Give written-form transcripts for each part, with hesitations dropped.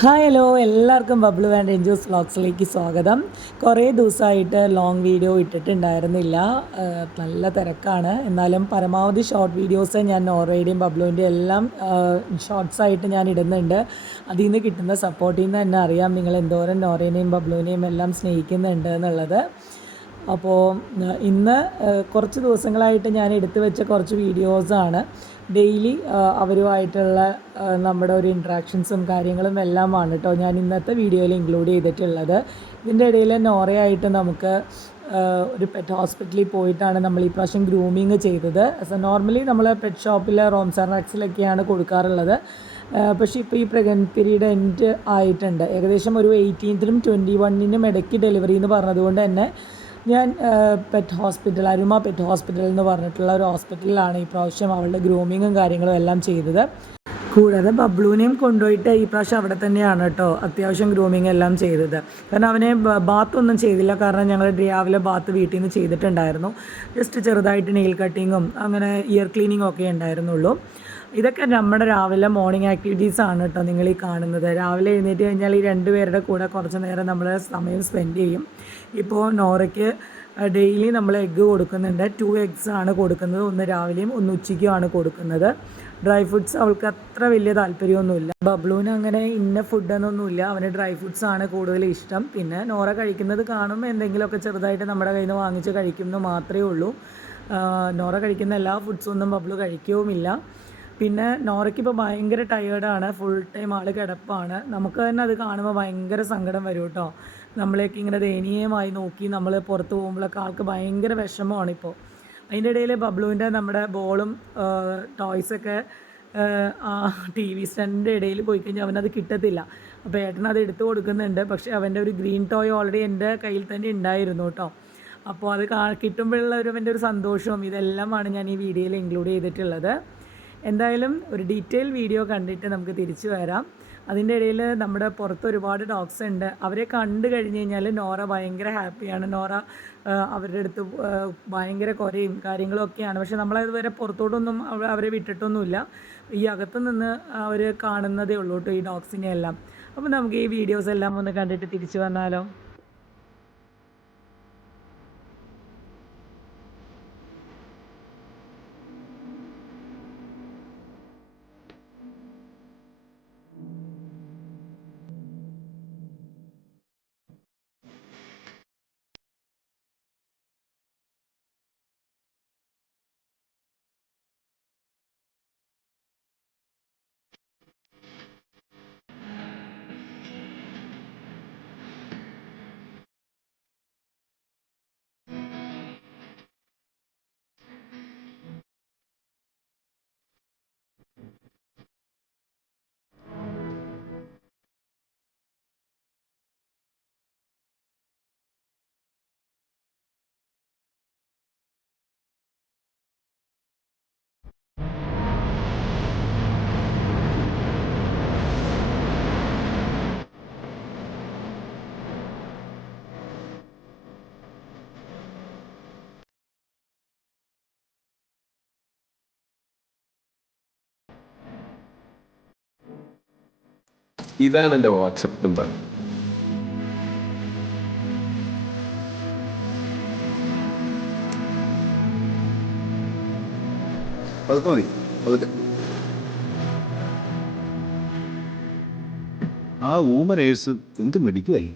Hi hello എല്ലാവർക്കും Bablu and എൻജോസ് വ്ളോഗ്സിലേക്ക് സ്വാഗതം. കുറേ ദിവസമായിട്ട് ലോങ് വീഡിയോ ഇട്ടിട്ടുണ്ടായിരുന്നില്ല. നല്ല തിരക്കാണ്. എന്നാലും പരമാവധി ഷോർട്ട് വീഡിയോസ് ഞാൻ നോറയുടെയും ബബ്ലുവിൻ്റെയും എല്ലാം ഷോർട്ട്സായിട്ട് ഞാൻ ഇടുന്നുണ്ട്. അതിൽ നിന്ന് കിട്ടുന്ന സപ്പോർട്ടിൽ നിന്ന് തന്നെ അറിയാം നിങ്ങൾ എന്തോരം നോറേനെയും ബബ്ലുവിനെയും എല്ലാം സ്നേഹിക്കുന്നുണ്ട് എന്നുള്ളത്. അപ്പോൾ ഇന്ന് കുറച്ച് ദിവസങ്ങളായിട്ട് ഞാൻ എടുത്തു വെച്ച കുറച്ച് വീഡിയോസാണ്. ഡെയിലി അവരുമായിട്ടുള്ള നമ്മുടെ ഒരു ഇൻട്രാക്ഷൻസും കാര്യങ്ങളും എല്ലാമാണ് കേട്ടോ ഞാൻ ഇന്നത്തെ വീഡിയോയിൽ ഇൻക്ലൂഡ് ചെയ്തിട്ടുള്ളത്. ഇതിൻ്റെ ഇടയിൽ നോറയായിട്ട് നമുക്ക് ഒരു പെറ്റ് ഹോസ്പിറ്റലിൽ പോയിട്ടാണ് നമ്മൾ ഈ പ്രാവശ്യം ഗ്രൂമിങ് ചെയ്തത്. നോർമലി നമ്മൾ പെറ്റ് ഷോപ്പിൽ റോംസാറാക്സിലൊക്കെയാണ് കൊടുക്കാറുള്ളത്. പക്ഷേ ഇപ്പോൾ ഈ പ്രഗ്നൻറ്റ് പീരീഡ് എൻഡ് ആയിട്ടുണ്ട്. ഏകദേശം ഒരു 18നും 21നും ഇടയ്ക്ക് ഡെലിവറി എന്ന് പറഞ്ഞതുകൊണ്ട് തന്നെ ഞാൻ പെറ്റ് ഹോസ്പിറ്റൽ അരുമ പെറ്റ് ഹോസ്പിറ്റൽ എന്ന് പറഞ്ഞിട്ടുള്ള ഒരു ഹോസ്പിറ്റലിലാണ് ഈ പ്രാവശ്യം അവളുടെ ഗ്രൂമിങ്ങും കാര്യങ്ങളും എല്ലാം ചെയ്തത്. കൂടാതെ ബബ്ലുവിനെയും കൊണ്ടുപോയിട്ട് ഈ പ്രാവശ്യം അവിടെ തന്നെയാണ് കേട്ടോ അത്യാവശ്യം ഗ്രൂമിങ് എല്ലാം ചെയ്തത്. കാരണം അവനെ ബാത്തൊന്നും ചെയ്തില്ല. കാരണം ഞങ്ങൾ രാവിലെ ബാത്ത് വീട്ടിൽ നിന്ന് ചെയ്തിട്ടുണ്ടായിരുന്നു. ജസ്റ്റ് ചെറുതായിട്ട് നെയിൽ കട്ടിങ്ങും അങ്ങനെ ഇയർ ക്ലീനിങ്ങും ഒക്കെ ഉണ്ടായിരുന്നുള്ളൂ. ഇതൊക്കെ നമ്മുടെ രാവിലെ മോർണിംഗ് ആക്ടിവിറ്റീസാണ് കേട്ടോ നിങ്ങൾ ഈ കാണുന്നത്. രാവിലെ എഴുന്നേറ്റ് കഴിഞ്ഞാൽ ഈ രണ്ടുപേരുടെ കൂടെ കുറച്ച് നേരം നമ്മൾ സമയം സ്പെൻഡ് ചെയ്യും. ഇപ്പോൾ നോറയ്ക്ക് ഡെയിലി നമ്മൾ എഗ്ഗ് കൊടുക്കുന്നുണ്ട്. 2 എഗ്സ് ആണ് കൊടുക്കുന്നത്. ഒന്ന് രാവിലെയും ഒന്ന് ഉച്ചയ്ക്കുമാണ് കൊടുക്കുന്നത്. ഡ്രൈ ഫ്രൂട്ട്സ് അവൾക്ക് അത്ര വലിയ താല്പര്യമൊന്നുമില്ല. ബബ്ലുവിന് അങ്ങനെ ഇന്ന ഫുഡെന്നൊന്നുമില്ല. അവന് ഡ്രൈ ഫ്രൂട്ട്സ് ആണ് കൂടുതൽ ഇഷ്ടം. പിന്നെ നോറ കഴിക്കുന്നത് കാണുമ്പോൾ എന്തെങ്കിലുമൊക്കെ ചെറുതായിട്ട് നമ്മുടെ കയ്യിൽ നിന്ന് വാങ്ങിച്ച് കഴിക്കുമെന്ന് മാത്രമേ ഉള്ളൂ. നോറ കഴിക്കുന്ന എല്ലാ ഫുഡ്സൊന്നും ബബ്ലു കഴിക്കുകയുമില്ല. പിന്നെ നോറയ്ക്കിപ്പോൾ ഭയങ്കര ടയേർഡാണ്. ഫുൾ ടൈം ആൾ കിടപ്പാണ്. നമുക്ക് തന്നെ അത് കാണുമ്പോൾ ഭയങ്കര സങ്കടം വരും കേട്ടോ. നമ്മളെയൊക്കെ ഇങ്ങനെ ദയനീയമായി നോക്കി നമ്മൾ പുറത്ത് പോകുമ്പോഴൊക്കെ ആൾക്ക് ഭയങ്കര വിഷമമാണിപ്പോൾ. അതിൻ്റെ ഇടയിൽ ബബ്ലുവിൻ്റെ നമ്മുടെ ബോളും ടോയ്സൊക്കെ ആ TV സ്റ്റാൻഡിൻ്റെ ഇടയിൽ പോയി കഴിഞ്ഞാൽ അവനത് കിട്ടത്തില്ല. അപ്പോൾ ഏട്ടനത് എടുത്തു കൊടുക്കുന്നുണ്ട്. പക്ഷേ അവൻ്റെ ഒരു ഗ്രീൻ ടോയ് ഓൾറെഡി എൻ്റെ കയ്യിൽ തന്നെ ഉണ്ടായിരുന്നു കേട്ടോ. അപ്പോൾ അത് കിട്ടുമ്പോഴുള്ള അവൻ്റെ ഒരു സന്തോഷവും ഇതെല്ലാമാണ് ഞാൻ ഈ വീഡിയോയിൽ ഇൻക്ലൂഡ് ചെയ്തിട്ടുള്ളത്. എന്തായാലും ഒരു ഡീറ്റെയിൽ വീഡിയോ കണ്ടിട്ട് നമുക്ക് തിരിച്ചു വരാം. അതിൻ്റെ ഇടയിൽ നമ്മുടെ പുറത്ത് ഒരുപാട് ഡോഗ്സ് ഉണ്ട്. അവരെ കണ്ടു കഴിഞ്ഞ് കഴിഞ്ഞാൽ നോറ ഭയങ്കര ഹാപ്പിയാണ്. നോറ അവരുടെ അടുത്ത് ഭയങ്കര കുറയും കാര്യങ്ങളും ഒക്കെയാണ്. പക്ഷെ നമ്മളതുവരെ പുറത്തോട്ടൊന്നും അവരെ വിട്ടിട്ടൊന്നുമില്ല. ഈ അകത്ത് നിന്ന് അവർ കാണുന്നതേ ഉള്ളൂ കേട്ടോ ഈ ഡോഗ്സിനെ എല്ലാം. അപ്പോൾ നമുക്ക് ഈ വീഡിയോസ് എല്ലാം ഒന്ന് കണ്ടിട്ട് തിരിച്ചു വന്നാലോ. ഇതാണ് എൻ്റെ വാട്സപ്പ് നമ്പർ. അതൊക്കെ മതി. അതൊക്കെ ആ ഊമനേഴ്സ് എന്ത് മെഡിക്കുമായി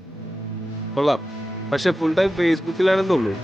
കൊള്ളാം. പക്ഷെ ഫുൾ ടൈം ഫേസ്ബുക്കിലാണെന്നുള്ളൂ.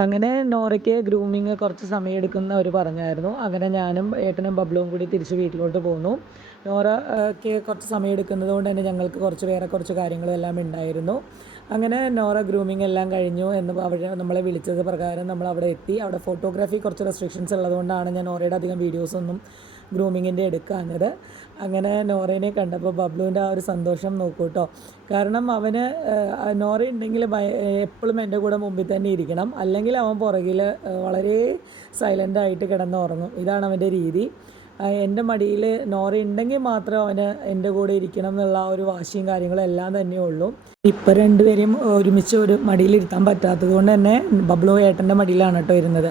അങ്ങനെ നോറയ്ക്ക് ഗ്രൂമിങ് കുറച്ച് സമയം എടുക്കുന്ന അവർ പറഞ്ഞായിരുന്നു. അങ്ങനെ ഞാനും ഏട്ടനും ബബ്ലുവും കൂടി തിരിച്ച് വീട്ടിലോട്ട് പോന്നു. നോറയ്ക്ക് കുറച്ച് സമയം എടുക്കുന്നത് കൊണ്ട് തന്നെ ഞങ്ങൾക്ക് കുറച്ച് കാര്യങ്ങളെല്ലാം ഉണ്ടായിരുന്നു. അങ്ങനെ നോറ ഗ്രൂമിങ് എല്ലാം കഴിഞ്ഞു എന്ന് നമ്മളെ വിളിച്ചത് പ്രകാരം നമ്മൾ അവിടെ എത്തി. അവിടെ ഫോട്ടോഗ്രാഫി കുറച്ച് റെസ്ട്രിക്ഷൻസ് ഉള്ളതുകൊണ്ടാണ് ഞാൻ നോറയുടെ അധികം വീഡിയോസൊന്നും ഗ്രൂമിങ്ങിൻ്റെ എടുക്കാഞ്ഞത്. അങ്ങനെ നോറേനെ കണ്ടപ്പോൾ ബബ്ലുവിൻ്റെ ആ ഒരു സന്തോഷം നോക്കൂ കേട്ടോ. കാരണം അവന് നോറ ഉണ്ടെങ്കിൽ എപ്പോഴും എൻ്റെ കൂടെ മുമ്പിൽ തന്നെ ഇരിക്കണം, അല്ലെങ്കിൽ അവൻ പുറകിൽ വളരെ സൈലൻ്റായിട്ട് കിടന്നുറങ്ങും. ഇതാണ് അവൻ്റെ രീതി. എൻ്റെ മടിയിൽ നോറ ഉണ്ടെങ്കിൽ മാത്രം അവന് എൻ്റെ കൂടെ ഇരിക്കണം എന്നുള്ള ആ ഒരു വാശിയും കാര്യങ്ങളും എല്ലാം തന്നെ ഉള്ളൂ. ഇപ്പം രണ്ടുപേരെയും ഒരുമിച്ച് ഒരു മടിയിലിരുത്താൻ പറ്റാത്തത് കൊണ്ട് തന്നെ ബബ്ലു ഏട്ടൻ്റെ മടിയിലാണ് കേട്ടോ ഇരുന്നത്.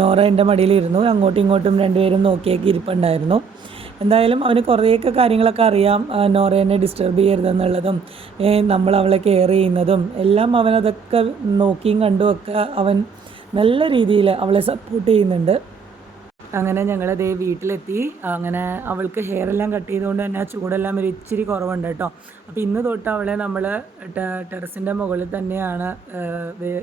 നോറ എൻ്റെ മടിയിലിരുന്നു. അങ്ങോട്ടും ഇങ്ങോട്ടും രണ്ടുപേരും നോക്കിയൊക്കെ ഇരിപ്പുണ്ടായിരുന്നു. എന്തായാലും അവന് കുറേയൊക്കെ കാര്യങ്ങളൊക്കെ അറിയാം. നോറേനെ ഡിസ്റ്റർബ് ചെയ്യരുതെന്നുള്ളതും നമ്മൾ അവളെ കെയർ ചെയ്യുന്നതും എല്ലാം അവനതൊക്കെ നോക്കിയും കണ്ടുമൊക്കെ അവൻ നല്ല രീതിയിൽ അവളെ സപ്പോർട്ട് ചെയ്യുന്നുണ്ട്. അങ്ങനെ ഞങ്ങളതേ വീട്ടിലെത്തി. അങ്ങനെ അവൾക്ക് ഹെയർ എല്ലാം കട്ട് ചെയ്തുകൊണ്ട് തന്നെ ചൂടെല്ലാം ഒരു ഇച്ചിരി കുറവുണ്ട് കേട്ടോ. അപ്പോൾ ഇന്ന് തൊട്ട് അവളെ നമ്മൾ ടെറസിൻ്റെ മുകളിൽ തന്നെയാണ്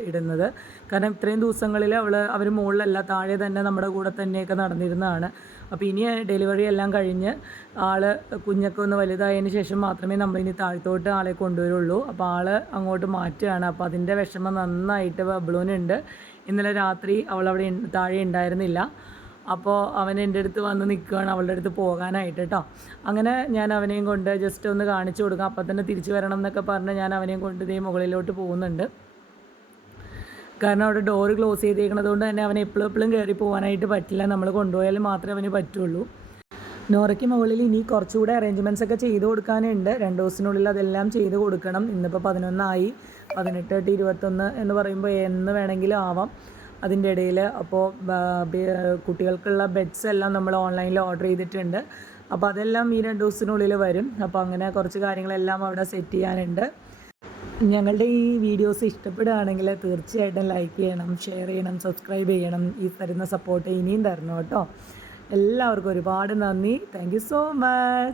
ഇടുന്നത്. കാരണം ഇത്രയും ദിവസങ്ങളിൽ അവർ മുകളിലല്ല, താഴെ തന്നെ നമ്മുടെ കൂടെ തന്നെയൊക്കെ നടന്നിരുന്നതാണ്. അപ്പോൾ ഇനി ഡെലിവറി എല്ലാം കഴിഞ്ഞ് കുഞ്ഞൊക്കെ ഒന്ന് വലുതായതിന് ശേഷം മാത്രമേ നമ്മളിനി താഴത്തോട്ട് ആളെ കൊണ്ടുവരുള്ളൂ. അപ്പോൾ അങ്ങോട്ട് മാറ്റുകയാണ്. അപ്പോൾ അതിൻ്റെ വിഷമം നന്നായിട്ട് ബബ്ലുവിനുണ്ട്. ഇന്നലെ രാത്രി അവളവിടെ താഴെ ഉണ്ടായിരുന്നില്ല. അപ്പോൾ അവൻ എൻ്റെ അടുത്ത് വന്ന് നിൽക്കുകയാണ് അവളുടെ അടുത്ത് പോകാനായിട്ട് കേട്ടോ. അങ്ങനെ ഞാൻ അവനെയും കൊണ്ട് ജസ്റ്റ് ഒന്ന് കാണിച്ചു കൊടുക്കാം, അപ്പം തന്നെ തിരിച്ചു വരണം എന്നൊക്കെ പറഞ്ഞ് ഞാൻ അവനെയും കൊണ്ട് ഇതേ മുകളിലോട്ട് പോകുന്നുണ്ട്. കാരണം അവിടെ ഡോറ് ക്ലോസ് ചെയ്തേക്കുന്നത് കൊണ്ട് തന്നെ അവനെ എപ്പോഴും കയറി പോകാനായിട്ട് പറ്റില്ല. നമ്മൾ കൊണ്ടുപോയാൽ മാത്രമേ അവന് പറ്റുള്ളൂ. നോറയ്ക്ക് മുകളിൽ ഇനി കുറച്ചുകൂടെ അറേഞ്ച്മെൻറ്റ്സ് ഒക്കെ ചെയ്ത് കൊടുക്കാനുണ്ട്. 2 ദിവസത്തിനുള്ളിൽ അതെല്ലാം ചെയ്ത് കൊടുക്കണം. ഇന്നിപ്പോൾ 11 18 21 എന്ന് പറയുമ്പോൾ എന്ന് വേണമെങ്കിലും ആവാം അതിൻ്റെ ഇടയിൽ. അപ്പോൾ കുട്ടികൾക്കുള്ള ബെഡ്സ് എല്ലാം നമ്മൾ ഓൺലൈനിൽ ഓർഡർ ചെയ്തിട്ടുണ്ട്. അപ്പോൾ അതെല്ലാം ഈ 2 ദിവസത്തിനുള്ളിൽ വരും. അപ്പോൾ അങ്ങനെ കുറച്ച് കാര്യങ്ങളെല്ലാം അവിടെ സെറ്റ് ചെയ്യാനുണ്ട്. ഞങ്ങളുടെ ഈ വീഡിയോസ് ഇഷ്ടപ്പെടുകയാണെങ്കിൽ തീർച്ചയായിട്ടും ലൈക്ക് ചെയ്യണം, ഷെയർ ചെയ്യണം, സബ്സ്ക്രൈബ് ചെയ്യണം. ഈ തരുന്ന സപ്പോർട്ട് ഇനിയും തരണം കേട്ടോ. എല്ലാവർക്കും ഒരുപാട് നന്ദി. Thank you so much.